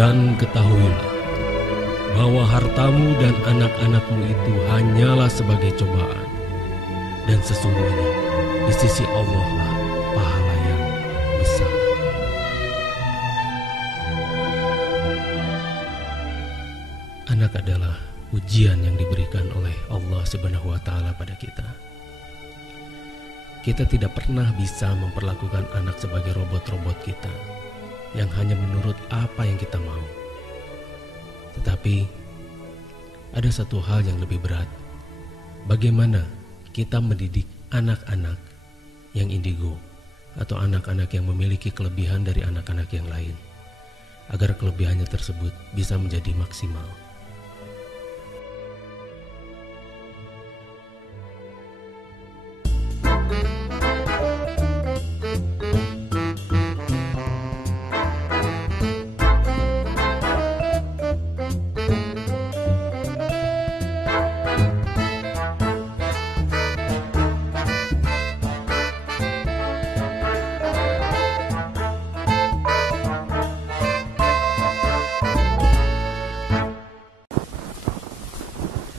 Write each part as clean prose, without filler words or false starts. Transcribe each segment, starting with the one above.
Dan ketahuilah bahwa hartamu dan anak-anakmu itu hanyalah sebagai cobaan, dan sesungguhnya di sisi Allah lah pahala yang besar. Anak adalah ujian yang diberikan oleh Allah Subhanahu wa Ta'ala pada kita. Kita tidak pernah bisa memperlakukan anak sebagai robot-robot kita yang hanya menurut apa yang kita mau. Tetapi ada satu hal yang lebih berat. Bagaimana kita mendidik anak-anak yang indigo atau anak-anak yang memiliki kelebihan dari anak-anak yang lain, agar kelebihannya tersebut bisa menjadi maksimal.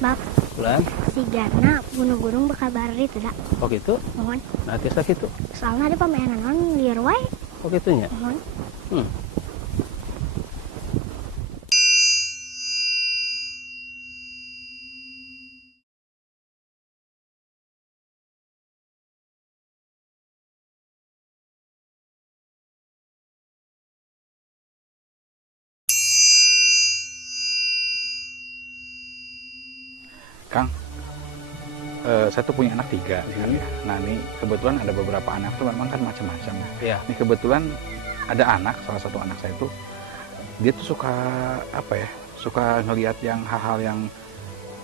Bab, Bulan, si Gana gunung-gunung bakabar itu dak. oh gitu? Mohon. Nah, tiasa gitu. Soalnya ada pemainan non liar wae. Oh gitunya. Mohon. Hmm. Kang, saya tuh punya anak 3 sekarang ya. Nah ini kebetulan ada beberapa anak tuh memang kan macam-macam ya. Iya. Ini kebetulan ada anak, salah satu anak saya tuh, dia tuh suka apa ya? Suka ngelihat yang hal-hal yang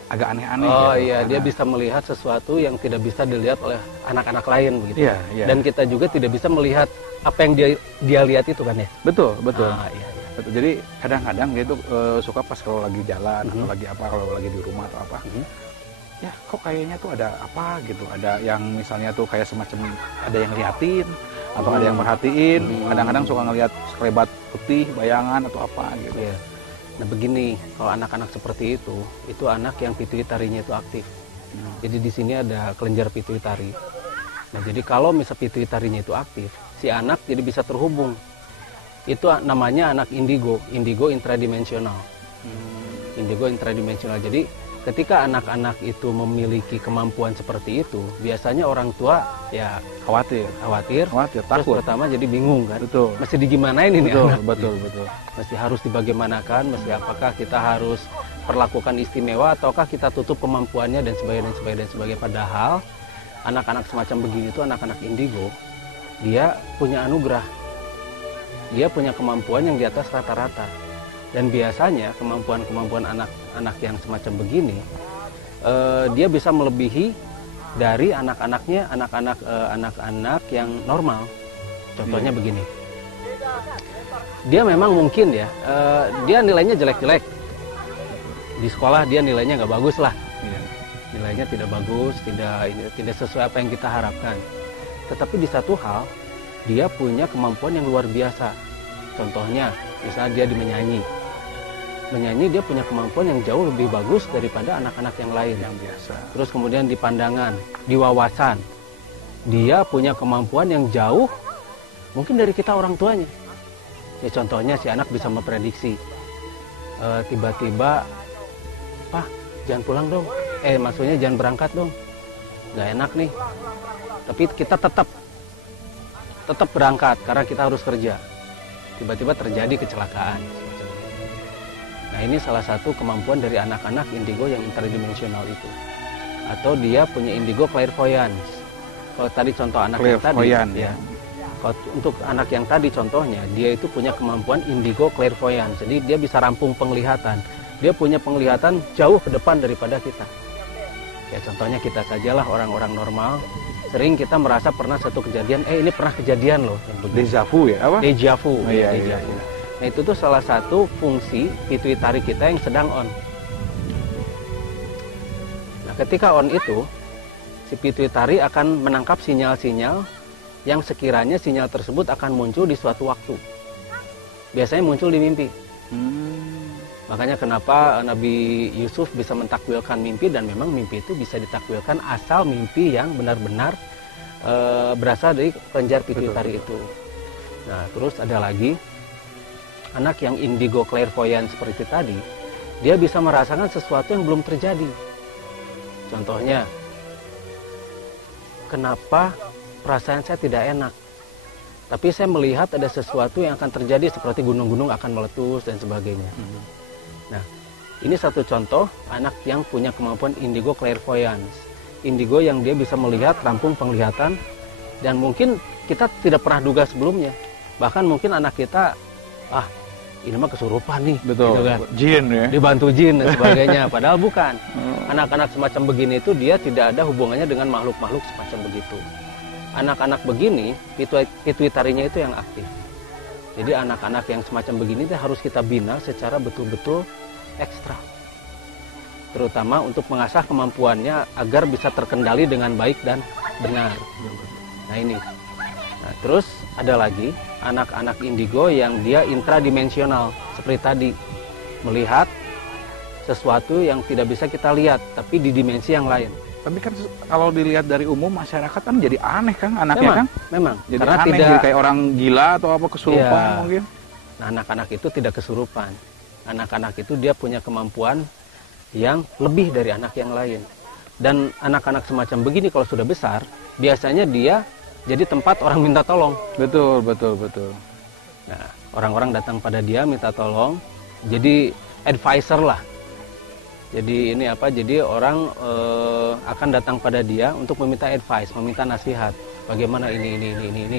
agak aneh-aneh. Oh gitu. iya, dia Karena- bisa melihat sesuatu yang tidak bisa dilihat oleh anak-anak lain begitu. Iya, iya. Dan kita juga tidak bisa melihat apa yang dia lihat itu kan ya. Betul, betul. Ah, iya, iya. Betul. Jadi kadang-kadang dia tuh suka pas kalau lagi jalan atau Mhm. lagi apa, kalau lagi di rumah atau apa. Mhm. Ya kok kayaknya tuh ada apa gitu, ada yang misalnya tuh kayak semacam ada yang liatin atau ada yang merhatiin. Kadang-kadang suka ngelihat sekelebat putih bayangan atau apa gitu. Iya. Nah begini, kalau anak-anak seperti itu anak yang pituitarinya itu aktif. Jadi di sini ada kelenjar pituitari. Nah jadi kalau misal pituitarinya itu aktif, si anak jadi bisa terhubung. Itu namanya anak indigo, indigo intradimensional. Indigo intradimensional. Jadi ketika anak-anak itu memiliki kemampuan seperti itu, biasanya orang tua ya Khawatir, khawatir, khawatir, terus takut. pertama jadi bingung kan. Betul, Mesti digimanain ini betul, anak? betul, betul. Mesti harus dibagaimanakan, mesti apakah kita harus perlakukan istimewa ataukah kita tutup kemampuannya dan sebagainya dan sebagainya dan sebagainya. Padahal anak-anak semacam begini itu anak-anak indigo, dia punya anugerah. Dia punya kemampuan yang di atas rata-rata. Dan biasanya kemampuan-kemampuan anak-anak yang semacam begini, dia bisa melebihi dari anak-anaknya, anak-anak yang normal. Contohnya begini. Dia memang mungkin ya, dia nilainya jelek-jelek. Di sekolah dia nilainya nggak bagus lah. Iya. Nilainya tidak bagus, tidak sesuai apa yang kita harapkan. Tetapi di satu hal, dia punya kemampuan yang luar biasa. Contohnya, misalnya dia di menyanyi. Menyanyi dia punya kemampuan yang jauh lebih bagus daripada anak-anak yang lain. Yang biasa. Terus kemudian di pandangan, di wawasan. Dia punya kemampuan yang jauh mungkin dari kita orang tuanya. Ya contohnya si anak bisa memprediksi. Tiba-tiba, "Pak, jangan pulang dong. Maksudnya jangan berangkat dong. Gak enak nih." Tapi kita tetap berangkat karena kita harus kerja. Tiba-tiba terjadi kecelakaan. Nah ini salah satu kemampuan dari anak-anak indigo yang interdimensional itu. Atau dia punya indigo clairvoyance. Kalau tadi contoh anak yang tadi, Clairvoyant, ya. Kalau untuk anak yang tadi contohnya, dia itu punya kemampuan indigo clairvoyance. Jadi dia bisa rampung penglihatan. Dia punya penglihatan jauh ke depan daripada kita. Ya contohnya kita sajalah orang-orang normal. Sering kita merasa pernah satu kejadian, ini pernah kejadian loh. Deja vu ya apa? Deja vu. Oh, iya, Deja iya, vu. iya. Nah itu tuh salah satu fungsi pituitari kita yang sedang on. Nah ketika on itu, si pituitari akan menangkap sinyal-sinyal yang sekiranya sinyal tersebut akan muncul di suatu waktu. Biasanya muncul di mimpi. Makanya kenapa Nabi Yusuf bisa mentakwilkan mimpi, dan memang mimpi itu bisa ditakwilkan asal mimpi yang benar-benar berasal dari kelenjar pituitari itu. Nah, terus ada lagi anak yang indigo clairvoyant seperti tadi, dia bisa merasakan sesuatu yang belum terjadi. Contohnya, kenapa perasaan saya tidak enak, tapi saya melihat ada sesuatu yang akan terjadi seperti gunung-gunung akan meletus dan sebagainya. Nah, ini satu contoh anak yang punya kemampuan indigo clairvoyance. Indigo yang dia bisa melihat rampung penglihatan, dan mungkin kita tidak pernah duga sebelumnya. Bahkan mungkin anak kita, ini mah kesurupan nih. Betul, gitu kan. jin ya. Dibantu jin dan sebagainya. Padahal bukan. Anak-anak semacam begini itu dia tidak ada hubungannya dengan makhluk-makhluk semacam begitu. Anak-anak begini, pituitarinya itu yang aktif. Jadi anak-anak yang semacam begini harus kita bina secara betul-betul ekstra. Terutama untuk mengasah kemampuannya agar bisa terkendali dengan baik dan benar. Nah ini. Nah, terus ada lagi anak-anak indigo yang dia intradimensional seperti tadi. Melihat sesuatu yang tidak bisa kita lihat tapi di dimensi yang lain. Tapi kan kalau dilihat dari umum masyarakat kan jadi aneh kan anaknya memang. Jadi Karena aneh, tidak jadi kayak orang gila atau apa kesurupan mungkin. Nah, anak-anak itu tidak kesurupan. Anak-anak itu dia punya kemampuan yang lebih dari anak yang lain. Dan anak-anak semacam begini kalau sudah besar, biasanya dia jadi tempat orang minta tolong. Betul. Nah, orang-orang datang pada dia minta tolong, jadi advisor lah. Jadi ini apa? Jadi orang akan datang pada dia untuk meminta advice, meminta nasihat. Bagaimana ini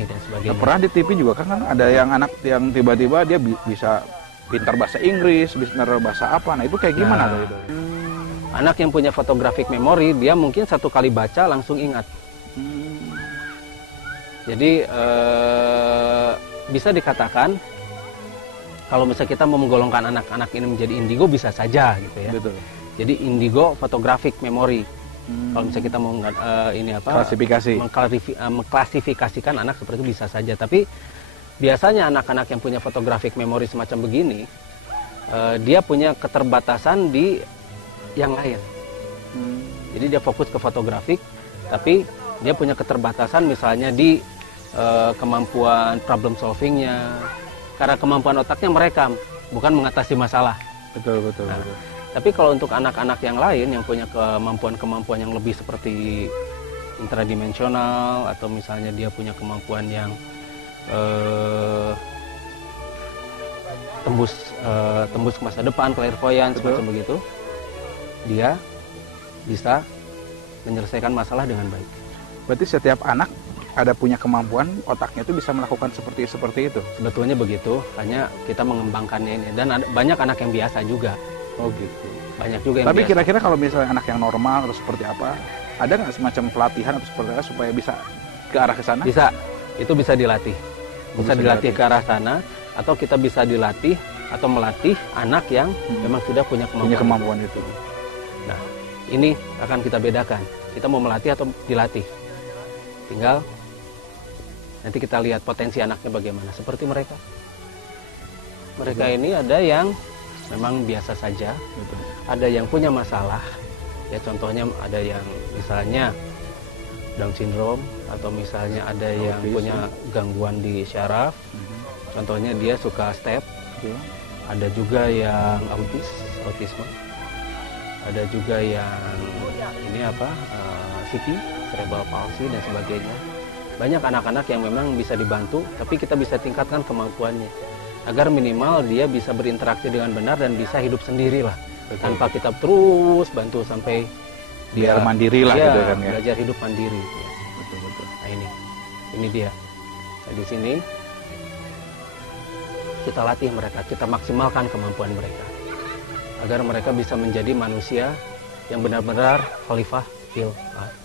dan sebagainya. Nah, pernah di TV juga kan ada yang anak yang tiba-tiba dia bisa pintar bahasa Inggris, pintar bahasa apa. Nah, itu kayak gimana tuh itu? Anak yang punya photographic memory, dia mungkin satu kali baca langsung ingat. Jadi bisa dikatakan kalau misalnya kita mau menggolongkan anak-anak ini menjadi indigo bisa saja gitu ya. Betul. Jadi indigo photographic memory. Kalau misalnya kita mau mengklasifikasikan anak seperti itu bisa saja. Tapi biasanya anak-anak yang punya photographic memory semacam begini, dia punya keterbatasan di yang lain. Jadi dia fokus ke fotografik, tapi dia punya keterbatasan misalnya di kemampuan problem solvingnya. Karena kemampuan otaknya merekam, bukan mengatasi masalah. Betul. Tapi kalau untuk anak-anak yang lain yang punya kemampuan-kemampuan yang lebih seperti intradimensional, atau misalnya dia punya kemampuan yang tembus ke masa depan, clairvoyant semacam begitu, dia bisa menyelesaikan masalah dengan baik. Berarti setiap anak ada punya kemampuan, otaknya itu bisa melakukan seperti itu. Sebetulnya begitu, hanya kita mengembangkannya ini. Dan banyak anak yang biasa juga. Oh gitu. Banyak juga yang Tapi biasa. kira-kira kalau misalnya anak yang normal atau seperti apa, ada nggak semacam pelatihan atau seperti apa supaya bisa ke arah ke sana? Bisa, itu bisa dilatih. Bisa dilatih ke arah sana, atau kita bisa dilatih atau melatih anak yang memang sudah punya kemampuan itu. Nah, ini akan kita bedakan. Kita mau melatih atau dilatih. Tinggal nanti kita lihat potensi anaknya bagaimana. Seperti mereka. Mereka ini ada yang memang biasa saja. Betul. Ada yang punya masalah. Ya contohnya ada yang misalnya Down syndrome, atau misalnya ada yang punya gangguan di syaraf. Contohnya dia suka step. Ada juga yang autisme. Ada juga yang ini CP, cerebral palsy dan sebagainya. Banyak anak-anak yang memang bisa dibantu, tapi kita bisa tingkatkan kemampuannya agar minimal dia bisa berinteraksi dengan benar dan bisa hidup sendiri lah. Betul. Tanpa kita terus bantu sampai biar mandiri lah gitu kan ya. Belajar hidup mandiri. Ya. Betul. Nah ini dia. Nah, di sini kita latih mereka, kita maksimalkan kemampuan mereka agar mereka bisa menjadi manusia yang benar-benar khalifah fil ard.